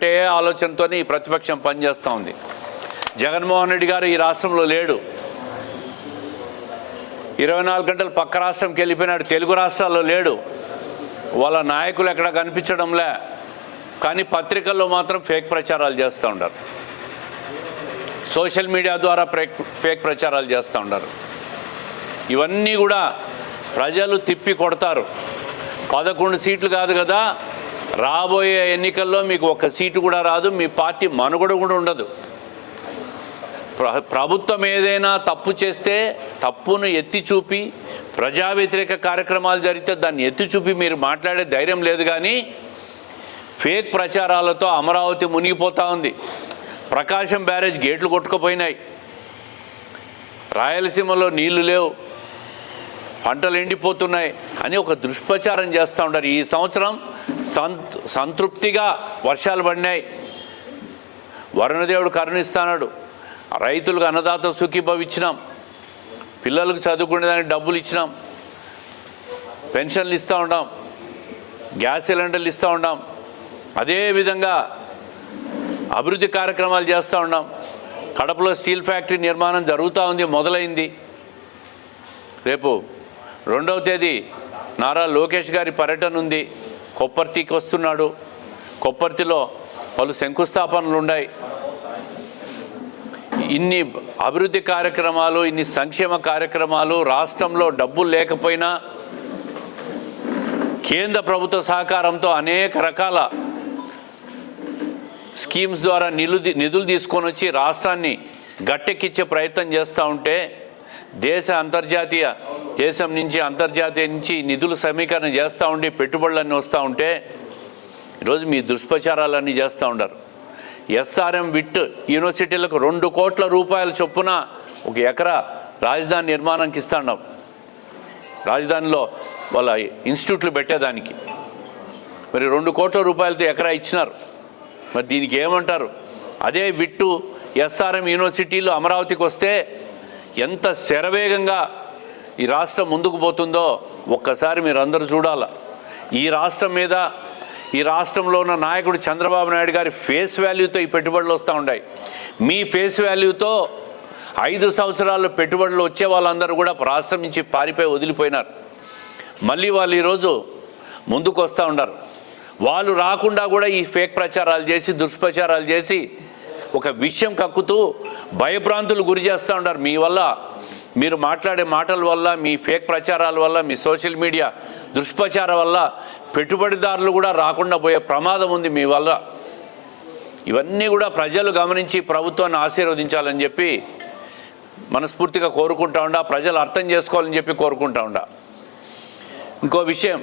ఒకటే ఆలోచనతోనే ఈ ప్రతిపక్షం పనిచేస్తూ ఉంది. జగన్మోహన్ రెడ్డి గారు ఈ రాష్ట్రంలో లేడు. ఇరవై నాలుగు గంటలు పక్క రాష్ట్రంకి వెళ్ళిపోయినాడు తెలుగు రాష్ట్రాల్లో లేడు. వాళ్ళ నాయకులు ఎక్కడ కనిపించడంలే. కానీ పత్రికల్లో మాత్రం ఫేక్ ప్రచారాలు చేస్తూ ఉంటారు సోషల్ మీడియా ద్వారా ఫేక్ ఫేక్ ప్రచారాలు చేస్తూ ఉంటారు ఇవన్నీ కూడా ప్రజలు తిప్పి కొడతారు. పదకొండు సీట్లు కాదు కదా రాబోయే ఎన్నికల్లో మీకు ఒక సీటు కూడా రాదు మీ పార్టీ మనుగడ కూడా ఉండదు. ప్ర- ప్రభుత్వం ఏదైనా తప్పు చేస్తే తప్పును ఎత్తి చూపి ప్రజా వ్యతిరేక కార్యక్రమాలు జరిగితే దాన్ని ఎత్తి చూపి మీరు మాట్లాడే ధైర్యం లేదు కానీ ఫేక్ ప్రచారాలతో అమరావతి మునిగిపోతూ ఉంది. ప్రకాశం బ్యారేజ్ గేట్లు కొట్టుకుపోయినాయి. రాయలసీమలో నీళ్ళు లేవు. పంటలు ఎండిపోతున్నాయి అని ఒక దుష్ప్రచారం చేస్తూ ఉంటారు ఈ సంవత్సరం సంతృప్తిగా వర్షాలు పడినాయి. వరుణదేవుడు కరుణిస్తాడు రైతులకు అన్నదాత సుఖీభవిచ్చినాం పిల్లలకు చదువుకునేదానికి డబ్బులు ఇచ్చినాం. పెన్షన్లు ఇస్తూ ఉన్నాం గ్యాస్ సిలిండర్లు ఇస్తూ ఉన్నాం అదేవిధంగా అభివృద్ధి కార్యక్రమాలు చేస్తూ ఉన్నాం కడపలో స్టీల్ ఫ్యాక్టరీ నిర్మాణం జరుగుతూ ఉంది మొదలైంది. రేపు రెండవ తేదీ నారా లోకేష్ గారి పర్యటన ఉంది. కొప్పర్తికి వస్తున్నాడు. కొప్పర్తిలో పలు శంకుస్థాపనలు ఉన్నాయి ఇన్ని అభివృద్ధి కార్యక్రమాలు ఇన్ని సంక్షేమ కార్యక్రమాలు రాష్ట్రంలో డబ్బులు లేకపోయినా కేంద్ర ప్రభుత్వ సహకారంతో అనేక రకాల స్కీమ్స్ ద్వారా నిధులు నిధులు తీసుకొని వచ్చి రాష్ట్రాన్ని గట్టెక్కిచ్చే ప్రయత్నం చేస్తూ ఉంటే దేశ అంతర్జాతీయ దేశం నుంచి అంతర్జాతీయ నుంచి నిధులు సమీకరణ చేస్తూ ఉండి పెట్టుబడులన్నీ వస్తూ ఉంటే ఈరోజు మీ దుష్ప్రచారాలన్నీ చేస్తూ ఉంటారు ఎస్ఆర్ఎం విట్ యూనివర్సిటీలకు రెండు కోట్ల రూపాయల చొప్పున ఒక ఎకరా రాజధాని నిర్మాణానికి ఇస్తాం రాజధానిలో వాళ్ళ ఇన్స్టిట్యూట్లు పెట్టేదానికి. మరి రెండు కోట్ల రూపాయలతో ఎకరా ఇచ్చినారు. మరి దీనికి ఏమంటారు? అదే విట్టు ఎస్ఆర్ఎం యూనివర్సిటీలు అమరావతికి వస్తే ఎంత శరవేగంగా ఈ రాష్ట్రం ముందుకు పోతుందో ఒక్కసారి మీరు అందరూ చూడాల. ఈ రాష్ట్రం మీద ఈ రాష్ట్రంలో ఉన్న నాయకుడు చంద్రబాబు నాయుడు గారి ఫేస్ వాల్యూతో ఈ పెట్టుబడులు వస్తూ ఉన్నాయి మీ ఫేస్ వాల్యూతో ఐదు సంవత్సరాల్లో పెట్టుబడులు వచ్చే వాళ్ళందరూ కూడా రాష్ట్రం నుంచి పారిపోయి వదిలిపోయినారు. మళ్ళీ వాళ్ళు ఈరోజు ముందుకు వస్తూ ఉన్నారు. వాళ్ళు రాకుండా కూడా ఈ ఫేక్ ప్రచారాలు చేసి దుష్ప్రచారాలు చేసి ఒక విషయం కక్కుతూ భయభ్రాంతులు గురి చేస్తూ ఉంటారు మీ వల్ల మీరు మాట్లాడే మాటల వల్ల మీ ఫేక్ ప్రచారాల వల్ల మీ సోషల్ మీడియా దుష్ప్రచారం వల్ల పెట్టుబడిదారులు కూడా రాకుండా పోయే ప్రమాదం ఉంది మీ వల్ల. ఇవన్నీ కూడా ప్రజలు గమనించి ప్రభుత్వాన్ని ఆశీర్వదించాలని చెప్పి మనస్ఫూర్తిగా కోరుకుంటా ఉండా ప్రజలు అర్థం చేసుకోవాలని చెప్పి కోరుకుంటా ఉండా. ఇంకో విషయం